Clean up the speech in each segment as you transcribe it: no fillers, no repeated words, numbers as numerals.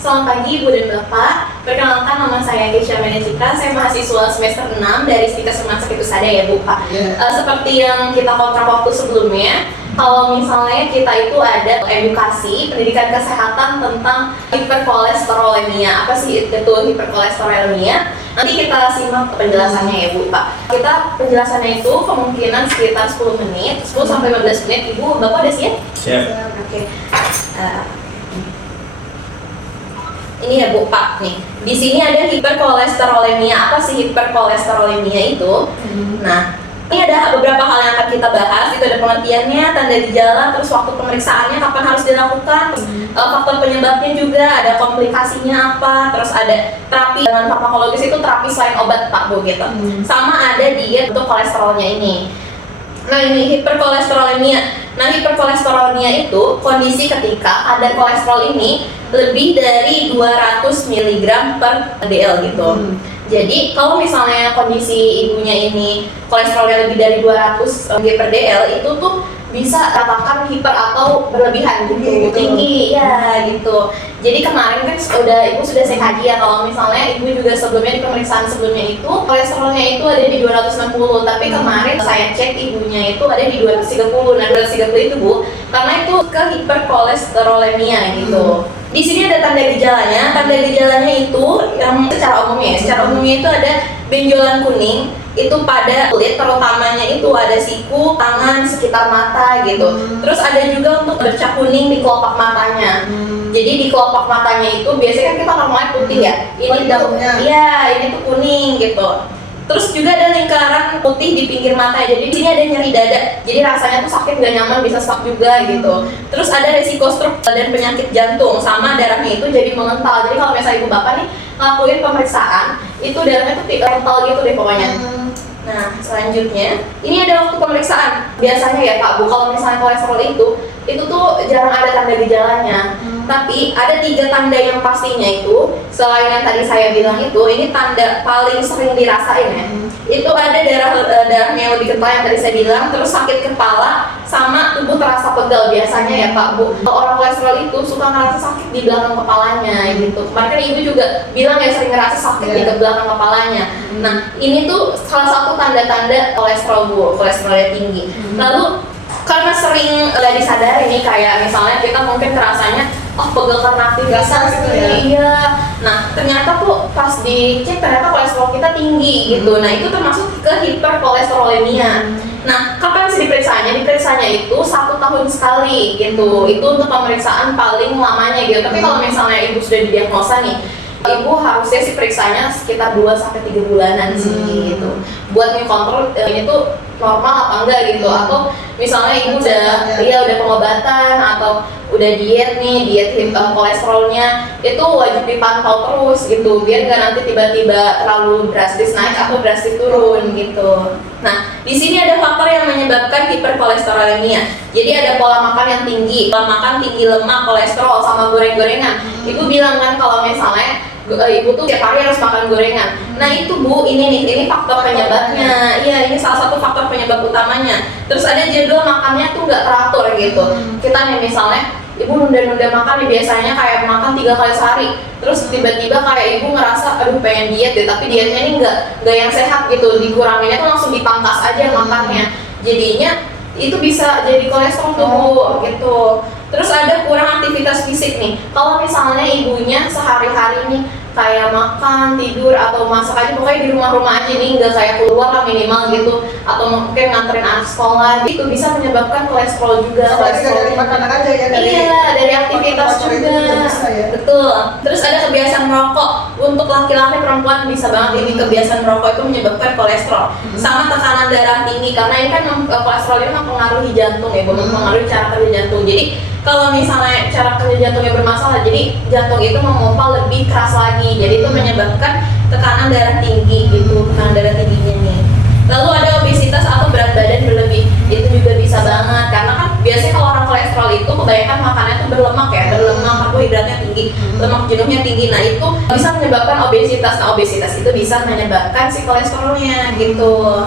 Selamat pagi Ibu dan Bapak. Perkenalkan, nama saya Keisha Menecika. Saya mahasiswa semester 6 dari Stika Semansa Ketusada ya Bu Pak. Seperti yang kita kontrak waktu sebelumnya, kalau misalnya kita itu ada edukasi pendidikan kesehatan tentang hiperkolesterolemia. Apa sih itu hiperkolesterolemia? Nanti kita simak penjelasannya ya Bu Pak. Kita penjelasannya itu kemungkinan sekitar 10 menit, 10 sampai 15 menit. Ibu, Bapak udah siap? Siap. Oke. Ini ya Bu Pak nih. Di sini ada hiperkolesterolemia. Apa sih hiperkolesterolemia itu? Nah, ini ada beberapa hal yang akan kita bahas. Itu ada pengertiannya, tanda gejala, terus waktu pemeriksaannya kapan harus dilakukan, faktor penyebabnya juga, ada komplikasinya apa, terus ada terapi dengan farmakologis itu terapi selain obat Pak Bu gitu. Sama ada diet untuk kolesterolnya ini. Nah, ini hiperkolesterolemia. Nah, hiperkolesterolemia itu kondisi ketika kadar kolesterol ini lebih dari 200 mg per ml gitu. Jadi kalau misalnya kondisi ibunya ini kolesterolnya lebih dari 200 mg per dl, itu tuh bisa katakan hiper atau berlebihan gitu, tinggi ya gitu. Jadi kemarin kan ibu sudah saya kaji ya, kalau misalnya ibu juga sebelumnya di pemeriksaan sebelumnya itu kolesterolnya itu ada di 260, tapi kemarin saya cek ibunya itu ada di 230. Nah, 230 itu Bu, karena itu ke hiperkolesterolemia gitu. Di sini ada tanda gejalanya. Tanda gejalanya itu yang secara umumnya itu ada benjolan kuning itu pada kulit, terutamanya itu ada siku, tangan, sekitar mata gitu. Terus ada juga untuk bercak kuning di kelopak matanya. Jadi di kelopak matanya itu biasanya kan kita normalnya putih ya. Ini ini tuh kuning gitu. Terus juga ada lingkaran putih di pinggir mata. Jadi di sini ada nyeri dada. Jadi rasanya tuh sakit, gak nyaman, bisa stuck juga gitu. Terus ada resiko stroke dan penyakit jantung, sama darahnya itu jadi mengental. Jadi kalau misalnya ibu bapak nih ngelakuin pemeriksaan, itu darahnya tuh kental gitu deh pokoknya. Nah, selanjutnya ini ada waktu pemeriksaan. Biasanya ya Pak Bu, kalau misalnya kolesterol itu tuh jarang ada tanda gejalanya. Tapi ada 3 tanda yang pastinya itu, selain yang tadi saya bilang itu, ini tanda paling sering dirasain ya. Itu ada darahnya yang lebih kental yang tadi saya bilang, terus sakit kepala, sama tubuh terasa pegal biasanya ya Pak Bu. Orang kolesterol itu suka ngerasa sakit di belakang kepalanya gitu. Kemarin kan ibu juga bilang ya sering ngerasa sakit di belakang kepalanya. Nah, ini tuh salah satu tanda-tanda kolesterol Bu, kolesterolnya tinggi. Lalu karena sering gak disadari nih, kayak misalnya kita mungkin kerasanya pegal karena aktivitas gitu ya. Iya. Nah, ternyata tuh pas dicek ternyata kolesterol kita tinggi gitu. Nah, itu termasuk ke hiperkolesterolemia. Nah, kapan sih diperiksanya? Diperiksanya itu 1 tahun sekali gitu. Itu untuk pemeriksaan paling lamanya gitu. Tapi kalau misalnya ibu sudah didiagnosa nih, ibu harusnya sih periksanya sekitar 2-3 bulanan sih gitu. Buat kontrol ini tuh normal apa enggak gitu, atau misalnya ibu udah pengobatan atau udah diet kolesterolnya itu wajib dipantau terus gitu, biar nggak nanti tiba-tiba terlalu drastis naik atau drastis turun gitu. Nah, di sini ada faktor yang menyebabkan hiperkolesterolemia. Jadi ada pola makan yang tinggi, lemak, kolesterol, sama goreng-gorengan. Ibu bilang kan kalau misalnya ibu tuh tiap hari harus makan gorengan. Nah itu Bu, ini faktor penyebabnya. Iya, ini salah satu faktor penyebab utamanya. Terus ada jadwal makannya tuh nggak teratur gitu. Kita nih misalnya ibu nunda-nunda makan nih, biasanya kayak makan 3 kali sehari. Terus tiba-tiba kayak ibu ngerasa aduh pengen diet deh, tapi dietnya ini nggak yang sehat gitu. Dikuranginnya tuh langsung dipangkas aja makannya. Jadinya itu bisa jadi kolesterol tuh Bu gitu. Terus ada kurang aktivitas fisik nih. Kalau misalnya ibunya sehari-hari nih kayak makan, tidur, atau masak aja, pokoknya di rumah aja nih, nggak kayak keluar lah minimal gitu, atau mungkin nganterin anak sekolah, itu bisa menyebabkan kolesterol juga. Dari makanan aja ya? Dari aktivitas juga. Ya? Betul. Terus ada kebiasaan merokok. Untuk laki-laki, perempuan bisa banget ini kebiasaan merokok itu menyebabkan kolesterol. Sama tekanan darah tinggi, karena ini kan kolesterol ini mempengaruhi jantung ya, mempengaruhi cara kerja jantung. Jadi kalau misalnya cara kerja jantungnya bermasalah, jadi jantung itu memompa lebih keras lagi, jadi itu menyebabkan tekanan darah tinggi gitu, tekanan darah tingginya nih. Lalu ada obesitas atau berat badan berlebih, itu juga bisa banget, karena kan biasanya kalau orang kolesterol itu kebanyakan makannya tuh berlemak ya, karbohidratnya tinggi, lemak jenuhnya tinggi. Nah itu bisa menyebabkan obesitas. Nah obesitas itu bisa menyebabkan si kolesterolnya gitu.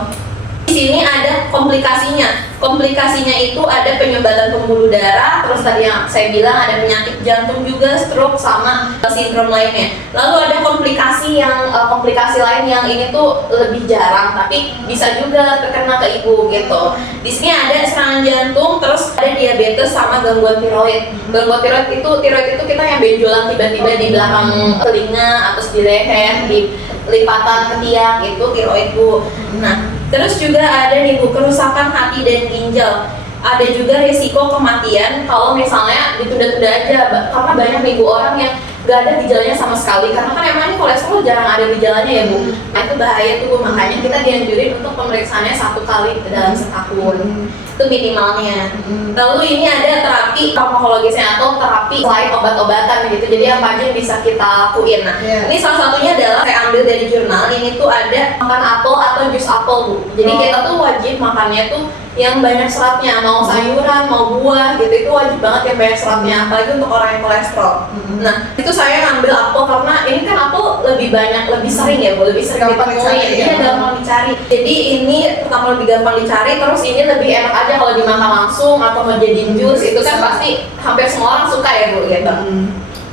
Di sini ada komplikasinya. Komplikasinya itu ada penyumbatan pembuluh darah, terus tadi yang saya bilang ada penyakit jantung juga, stroke sama sindrom lainnya. Lalu ada komplikasi lain yang ini tuh lebih jarang, tapi bisa juga terkena ke ibu gitu. Di sini ada serangan jantung, terus ada diabetes sama gangguan tiroid. Gangguan tiroid itu kita yang benjolan tiba-tiba di belakang telinga, atau di leher, di lipatan ketiak, itu tiroid bu. Nah, terus juga ada nih bu, kerusakan hati dan ginjal. Ada juga risiko kematian kalau misalnya ditunda-tunda aja, karena banyak nih bu orang yang gak ada gejalanya sama sekali, karena kan emang ini kolesterol jarang ada gejalanya ya bu. Nah itu bahaya tuh bu, makanya kita dianjurin untuk pemeriksaannya 1 kali dalam setahun, itu minimalnya. Lalu ini ada terapi farmakologisnya atau terapi selain obat-obatan gitu, jadi apa aja yang bisa kita lakuin. Nah ini salah satunya adalah saya ambil dari jurnal, ini tuh ada makan apel atau jus apel bu. Jadi kita tuh wajib makannya tuh yang banyak seratnya, mau sayuran, mau buah gitu, itu wajib banget yang banyak seratnya, apalagi untuk orang yang kolesterol. Nah itu saya ngambil apel karena ini kan apel lebih banyak, lebih sering ya bu, lebih sering ditemuin, iya gampang dicari. Jadi ini pertama lebih gampang dicari, terus ini lebih enak aja kalau dimakan langsung atau mau jadiin jus, itu kan pasti hampir semua orang suka ya bu gitu.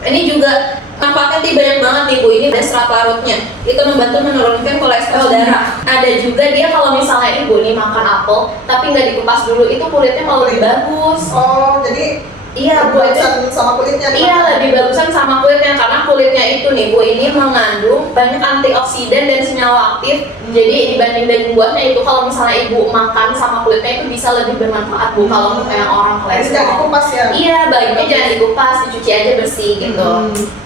Ini juga manfaatnya banyak banget nih bu, ini ada serat larutnya, itu membantu menurunkan kolesterol darah. Ada juga dia kalau misalnya ibu nih makan apel tapi nggak dikupas dulu, itu kulitnya malah lebih bagus. Oh jadi iya bu, bagusan sama kulitnya. Iya lebih bagusan sama kulitnya, karena kulitnya itu nih bu, ini mengandung banyak antioksidan dan senyawa aktif. Jadi dibanding daging buahnya itu, kalau misalnya ibu makan sama kulitnya itu bisa lebih bermanfaat bu kalau untuk yang orang kolesterol. Jangan dikupas ya? Iya, baiknya jangan dikupas, dicuci aja bersih gitu.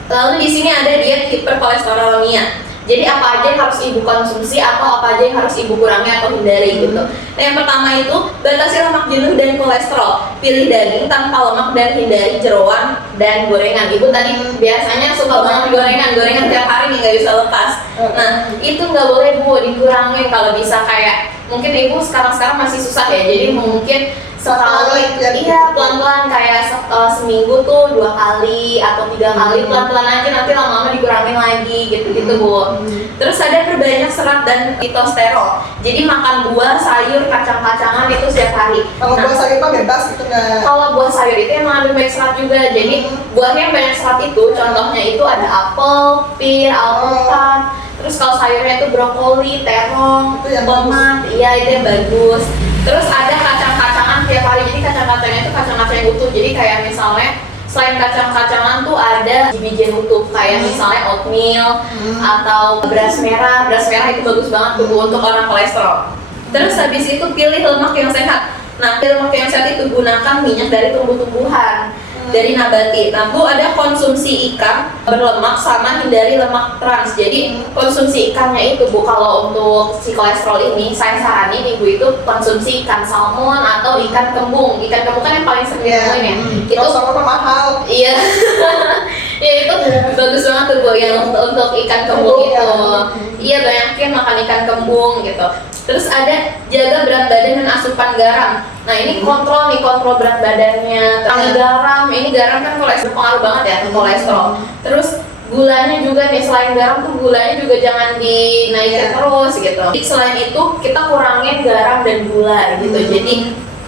Lalu di sini ada diet hiperkolesterolemia. Jadi apa aja yang harus ibu konsumsi atau apa aja yang harus ibu kurangi atau hindari gitu. Nah yang pertama itu batasi lemak jenuh dan kolesterol. Pilih daging tanpa lemak dan hindari jeroan dan gorengan. Ibu tadi biasanya suka banget gorengan tiap hari nih nggak bisa lepas. Nah itu nggak boleh bu, dikurangin kalau bisa. Kayak mungkin ibu sekarang masih susah ya, jadi mungkin sekali, iya pelan-pelan kayak seminggu tuh 2 kali atau 3 kali, pelan-pelan aja, nanti lama-lama dikurangin lagi gitu-gitu bu. Terus ada perbanyak serat dan fitosterol, jadi makan buah, sayur, kacang-kacangan itu setiap hari. Kalau buah sayur mah bebas gitu nggak? Kalau buah sayur itu emang ada banyak serat juga, jadi buahnya yang banyak serat itu contohnya itu ada apel, pir, alpukat. Terus kalau sayurnya itu brokoli, terong, tomat, iya itu yang bagus. Terus ada kacang-kacangan tiap hari, jadi kacang-kacangnya itu kacang-kacang yang utuh. Jadi kayak misalnya selain kacang-kacangan tuh ada biji-bijian utuh, kayak misalnya oatmeal atau beras merah. Beras merah itu bagus banget tuh untuk orang kolesterol. Terus habis itu pilih lemak yang sehat. Nah, lemak yang sehat itu gunakan minyak dari tumbuh-tumbuhan, dari nabati. Nah bu, ada konsumsi ikan berlemak sama hindari lemak trans. Jadi konsumsi ikannya itu bu, kalau untuk si kolesterol ini saya saranin ibu itu konsumsi ikan salmon atau ikan kembung. Ikan kembung kan yang paling sering ditemuin ya. Itu salmon mahal. Iya. Ya itu bagus banget tuh bu, yang untuk ikan kembung itu. Iya banyakin makan ikan kembung gitu. Terus ada jaga berat badan dan asupan garam. Nah ini kontrol berat badannya. Garam, ini garam kan kolesterol pengaruh banget ya ke kolesterol. Terus gulanya juga nih, selain garam tuh gulanya juga jangan dinaikin terus gitu. Jadi selain itu kita kurangin garam dan gula gitu. Jadi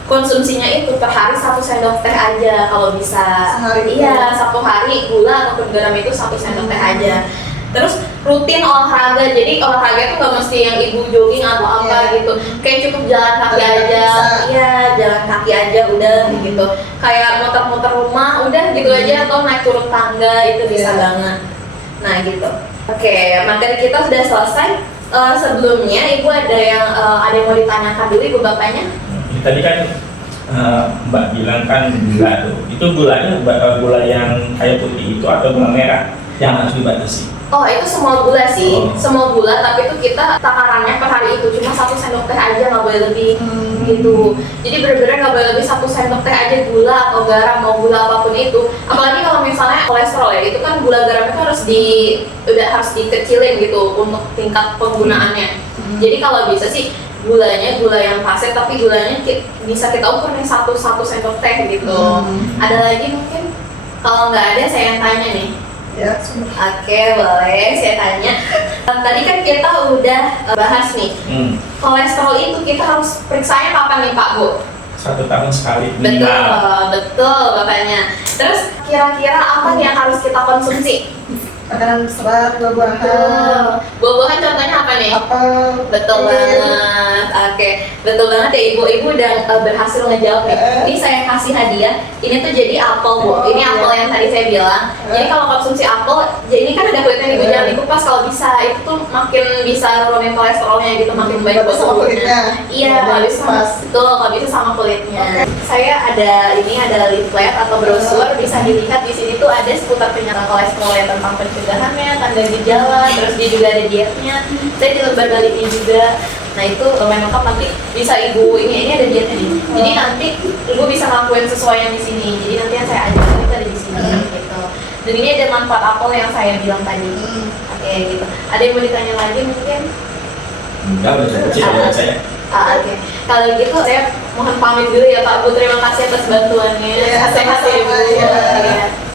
konsumsinya itu per hari 1 sendok teh aja kalau bisa. Iya, 1 hari gula ataupun garam itu 1 sendok teh aja. Terus rutin olahraga, jadi olahraga itu nggak mesti yang ibu jogging atau apa gitu, kayak cukup jalan kaki aja. Iya, jalan kaki aja udah gitu, kayak muter-muter rumah udah gitu aja, atau naik turun tangga itu bisa banget. Nah gitu. Oke, materi kita sudah selesai. Sebelumnya ibu ada yang mau ditanyakan dulu ibu bapaknya? Tadi kan Mbak bilang kan gula tuh, itu gulanya gula yang kayu putih itu atau gula merah yang harus dibatasi? Oh itu semua gula sih, semua gula, tapi itu kita takarannya per hari itu cuma 1 sendok teh aja, nggak boleh lebih gitu. Jadi bener-bener nggak boleh lebih 1 sendok teh aja gula atau garam, mau gula apapun itu. Apalagi kalau misalnya kolesterol ya, itu kan gula garam itu harus dikecilin gitu untuk tingkat penggunaannya. Jadi kalau bisa sih gulanya gula yang pasir, tapi gulanya bisa kita ukur nih 1 sendok teh gitu. Ada lagi mungkin? Kalau nggak ada saya yang tanya nih. Ya, semua. Oke, boleh saya tanya. Tadi kan kita udah bahas nih, kolesterol itu kita harus periksanya kapan nih Pak Bu? 1 tahun sekali Betul, minimal. betul Bapaknya. Terus kira-kira apa nih yang harus kita konsumsi? Makanan serat, buah-buahan, Buah-buahan contohnya apa nih? apel. Betul iya. banget, oke, betul banget ya ibu-ibu udah berhasil ngejawab nih. Ini saya kasih hadiah, ini tuh jadi apel Bu, ini apel yang tadi saya bilang. Jadi kalau konsumsi apel, jadi ini kan ada kulitnya nih Bu, jangan dikupas kalau bisa, itu tuh makin bisa nurunin kolesterolnya gitu, makin baik buat Bagus sama tubuhnya. kulitnya. Iya, kalau bisa Pas. betul, kalau bisa sama kulitnya. Saya ada ada leaflet atau brosur, bisa dilihat di sini tuh ada seputar penyakit kolesterol ya, tentang pencegahannya, tanda gejala, terus dia juga ada dietnya. Saya di lembar baliknya juga. Nah itu lumayan lengkap, nanti bisa ibu ini ada dietnya nih. Jadi nanti ibu bisa ngelakuin sesuai yang di sini. Jadi nanti yang saya ajarkan itu ada di sini gitu. Dan ini ada manfaat apel yang saya bilang tadi. Oke gitu. Ada yang mau ditanya lagi mungkin? Enggak, udah cukup sih kalau saya. Oke. Kalau gitu saya mohon pamit dulu ya Pak Bu. Terima kasih atas bantuannya. Iya, Sehat ya Ibu. sama-sama, ya. Iya.